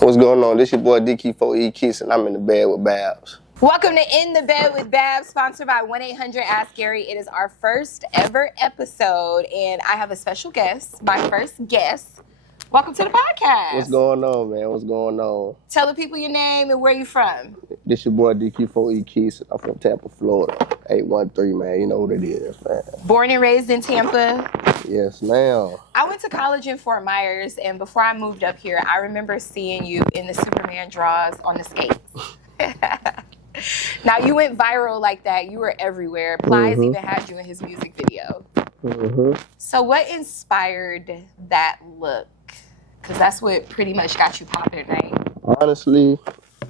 What's going on? This your boy DQ4EQUIS, and I'm in the bed with Babs. Welcome to In the Bed with Babs, sponsored by 1-800-ASK-GARY. It is our first ever episode, and I have a special guest, my first guest. Welcome to the podcast. What's going on, man? What's going on? Tell the people your name and where you from. This your boy DQ4EQUIS. I'm from Tampa, Florida. 813, man. You know what it is, man. Born and raised in Tampa. Yes, ma'am. I went to college in Fort Myers, and before I moved up here, I remember seeing you in the Superman draws on the skates. Now, you went viral like that. You were everywhere. Plies even had you in his music video. So what inspired that look? Because that's what pretty much got you popping, right? Honestly,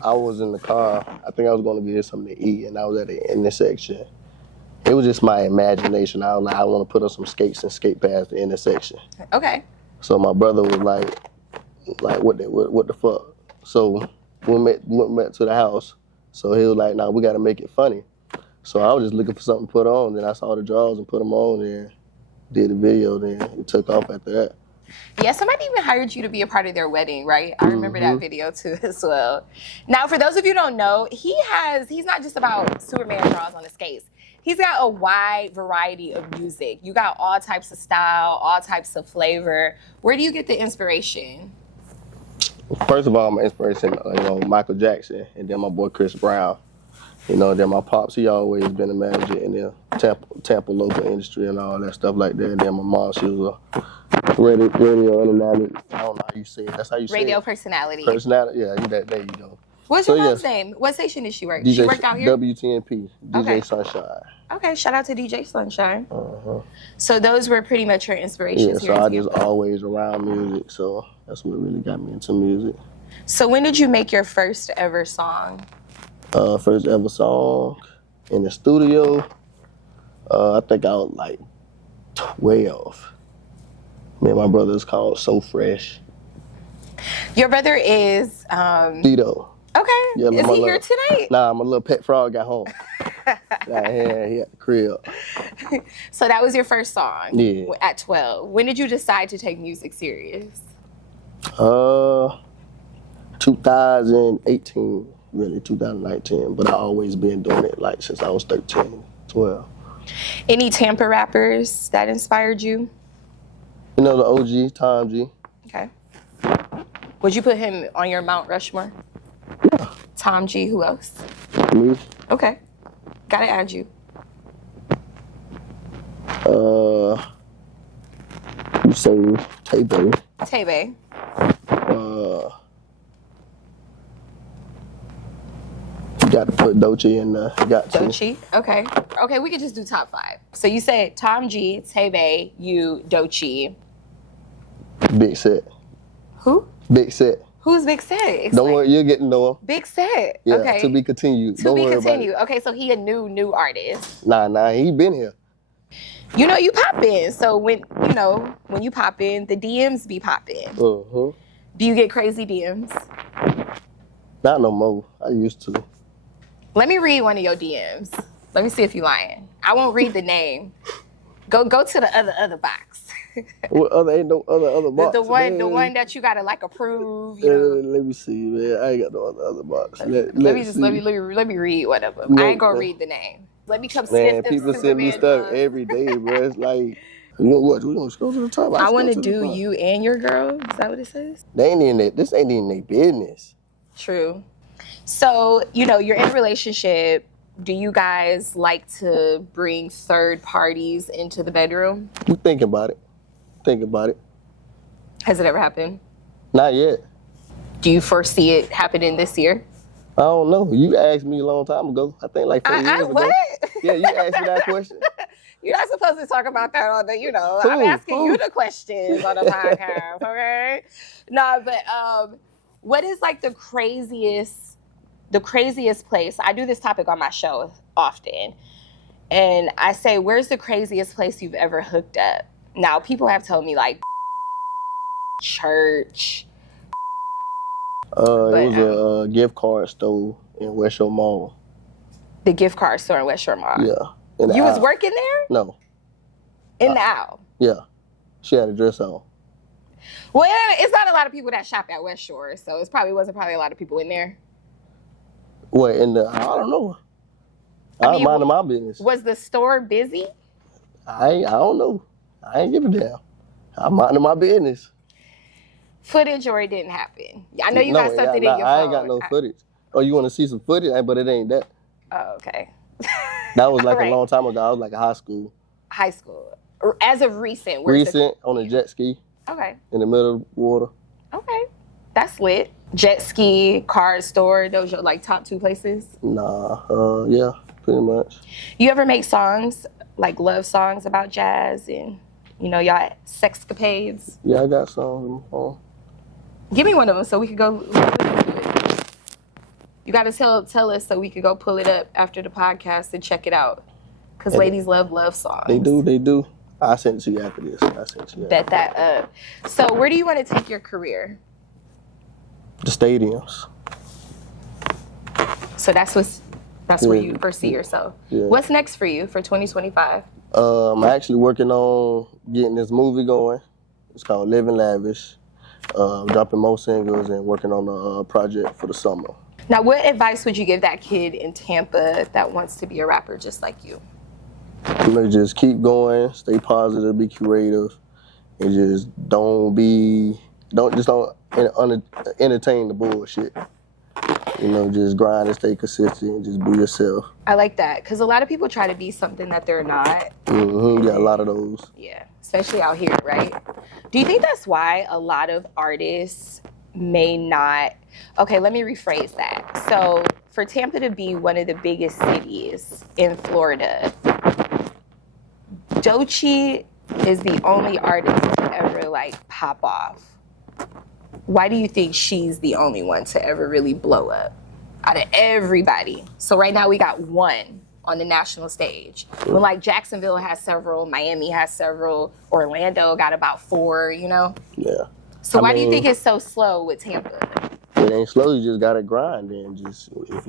I was in the car. I think I was going to get something to eat, and I was at the intersection. It was just my imagination. I was like, I want to put on some skates and skate past the intersection. Okay. So my brother was like what the fuck? So we met to the house. So he was like, nah, we got to make it funny. So I was just looking for something to put on. Then I saw the drawers and put them on and did the video. Then it took off after that. Yeah, somebody even hired you to be a part of their wedding, right? I remember that video too as well. Now, for those of you who don't know, he's not just about Superman draws on the skates. He's got a wide variety of music. You got all types of style, all types of flavor. Where do you get the inspiration? First of all, my inspiration, Michael Jackson, and then my boy Chris Brown. Then my pops, he always been a manager in the Tampa local industry and all that stuff like that. And then my mom, she was a radio personality. I don't know how you say it. That's how you say it. Radio personality. Personality, yeah, there you go. What's your mom's name? What station did she work? She worked out here? WTNP, DJ Sunshine. Okay, shout out to DJ Sunshine. So those were pretty much her inspirations here in I Tampa. just always around music, so that's what really got me into music. So when did you make your first ever song? First ever song in the studio, I think I was like 12. Me and my brother is called So Fresh. Your brother is Tito. Okay. Yeah, is he here tonight? Nah, my little pet frog got home. He at the crib. So that was your first song? Yeah. At 12. When did you decide to take music serious? 2018, really, 2019. But I always been doing it like since I was 13, 12. Any Tampa rappers that inspired you? The OG, Tom G. Okay. Would you put him on your Mount Rushmore? Yeah. Tom G, who else? Me. Okay. Gotta add you. You say Tay-Bay. Tay-Bay. You got to put Doechii in there. Doechii? Okay. Okay, we could just do top 5. So you said Tom G, Tay-Bay, you, Doechii. Big Set. Who? Big Set. Who's Big Set? Don't worry, you're getting to know him. Big Set. Yeah, okay. To be continued. To be continued. Okay, so he a new artist. Nah, he been here. You pop in. So when you pop in, the DMs be popping. Do you get crazy DMs? Not no more. I used to. Let me read one of your DMs. Let me see if you lying. I won't read the name. Go to the other box. What other? Ain't no other box. The one that you gotta approve. Let me see, man. I ain't got no other box. Let me read one of them. I ain't gonna read the name. Let me come sniff them. People send me stuff every day, bro. It's like, what? We gonna scroll to the top. I want to do you and your girl. Is that what it says? This ain't even their business. True. So you're in a relationship. Do you guys like to bring third parties into the bedroom? We thinking about it. Has it ever happened? Not yet. Do you foresee it happening this year? I don't know. You asked me a long time ago. I think like 4 years ago. What? Yeah, you asked me that question. You're not supposed to talk about that on the, I'm asking you the questions on the podcast, okay? No, but what is the craziest place? I do this topic on my show often. And I say, where's the craziest place you've ever hooked up? Now, people have told me church. It was a gift card store in West Shore Mall. The gift card store in West Shore Mall? Yeah. You was working there? No. In the aisle? Yeah. She had a dress on. Well, it's not a lot of people that shop at West Shore, so it wasn't a lot of people in there. What I don't know. I'm minding my business. Was the store busy? I don't know. I ain't give a damn. I'm minding my business. Footage or it didn't happen? I know you got something in your phone. I ain't got no footage. Oh, you want to see some footage? But it ain't that. Oh, okay. That was like a long time ago. I was like in high school. High school. As of recent. On a jet ski. Okay. In the middle of the water. Okay. That's lit. Jet ski, car store, those are like top 2 places? Nah, yeah, pretty much. You ever make songs, like love songs about jazz and, y'all sexcapades? Yeah, I got songs in my phone. Give me one of them so we could go listen to it. You got to tell us so we could go pull it up after the podcast and check it out. Because ladies love songs. They do. I'll send it to you after this. Bet that up. So where do you want to take your career? The stadiums. So that's where you foresee yourself. Yeah. What's next for you for 2025? I'm actually working on getting this movie going. It's called Living Lavish. Dropping more singles and working on a project for the summer. Now, what advice would you give that kid in Tampa that wants to be a rapper just like you? Just keep going, stay positive, be creative, and just don't entertain the bullshit. Just grind and stay consistent and just be yourself. I like that, because a lot of people try to be something that they're not. Mm-hmm. Yeah, a lot of those. Yeah, especially out here, right? Do you think that's why a lot of artists may not... Okay, let me rephrase that. So, for Tampa to be one of the biggest cities in Florida, Doechii is the only artist to ever, pop off. Why do you think she's the only one to ever really blow up out of everybody? So right now we got one on the national stage. When Jacksonville has several, Miami has several, Orlando got about 4, Yeah. So why do you think it's so slow with Tampa? It ain't slow, you just gotta grind and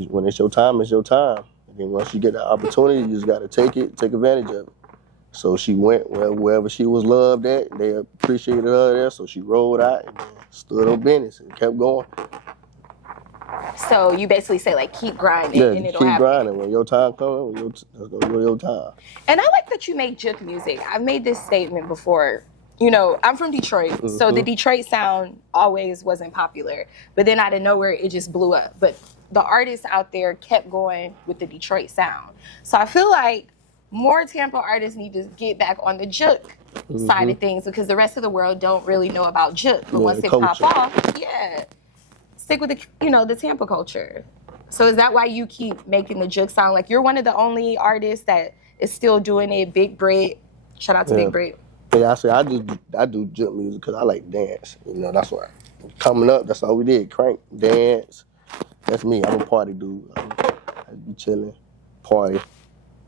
when it's your time, it's your time. And then once you get the opportunity, you just gotta take advantage of it. So she went wherever she was loved at. They appreciated her there, so she rolled out and stood on business and kept going. So you basically say keep grinding and it'll happen. Keep grinding. When your time comes, that's gonna be your time. And I like that you make juke music. I've made this statement before. I'm from Detroit, so the Detroit sound always wasn't popular. But then out of nowhere, it just blew up. But the artists out there kept going with the Detroit sound. So I feel like more Tampa artists need to get back on the juke side of things, because the rest of the world don't really know about juke. But once it pop off, stick with the Tampa culture. So is that why you keep making the juke sound? Like you're one of the only artists that is still doing it. Big Brit, shout out to Big Brit. Yeah, I do juke music because I like dance. That's why. Coming up, that's all we did. Crank, dance. That's me. I'm a party dude. I be chilling, party.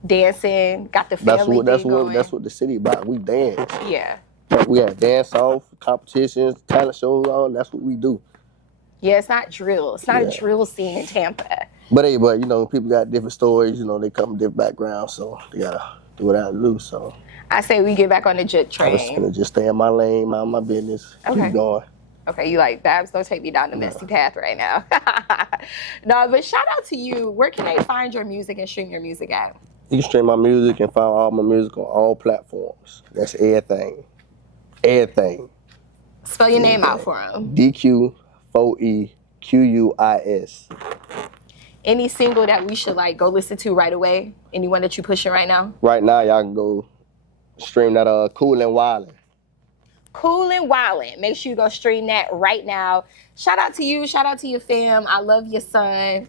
Dancing, got the family going. That's what the city about. We dance. Yeah. We have dance off, competitions, talent shows, all. That's what we do. Yeah, it's not drill. It's not a drill scene in Tampa. But people got different stories. They come from different backgrounds, so they gotta do what I do. So I say we get back on the juke train. I'm just gonna stay in my lane, mind my business, keep going. Okay, you like, Babs, don't take me down the messy path right now. No, but shout out to you. Where can they find your music and stream your music at? You can stream my music and find all my music on all platforms. That's everything. Everything. Spell your name out for them. DQ4EQUIS. Any single that we should go listen to right away? Anyone that you pushing right now? Right now, y'all can go stream that Cool and Wildin'. Cool and Wildin'. Make sure you go stream that right now. Shout out to you. Shout out to your fam. I love your son.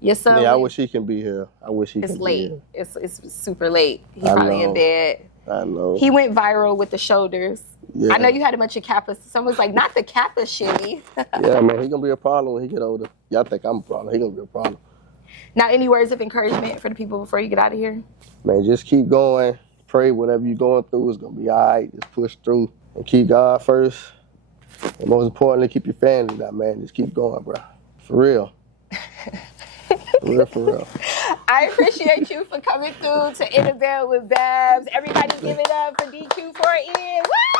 Your son. Yeah, I wish he can be here. It's late. It's super late. He's probably in bed. I know. He went viral with the shoulders. Yeah. I know you had a bunch of Kappas. Someone's like, not the Kappa shimmy. Yeah, man, he gonna be a problem when he get older. Y'all think I'm a problem. He gonna be a problem. Now, any words of encouragement for the people before you get out of here? Man, just keep going. Pray whatever you're going through is gonna be all right. Just push through and keep God first. And most importantly, keep your family now, man. Just keep going, bro. For real. For real. I appreciate you for coming through to In the Bed with Babs. Everybody give it up for DQ4E. Woo!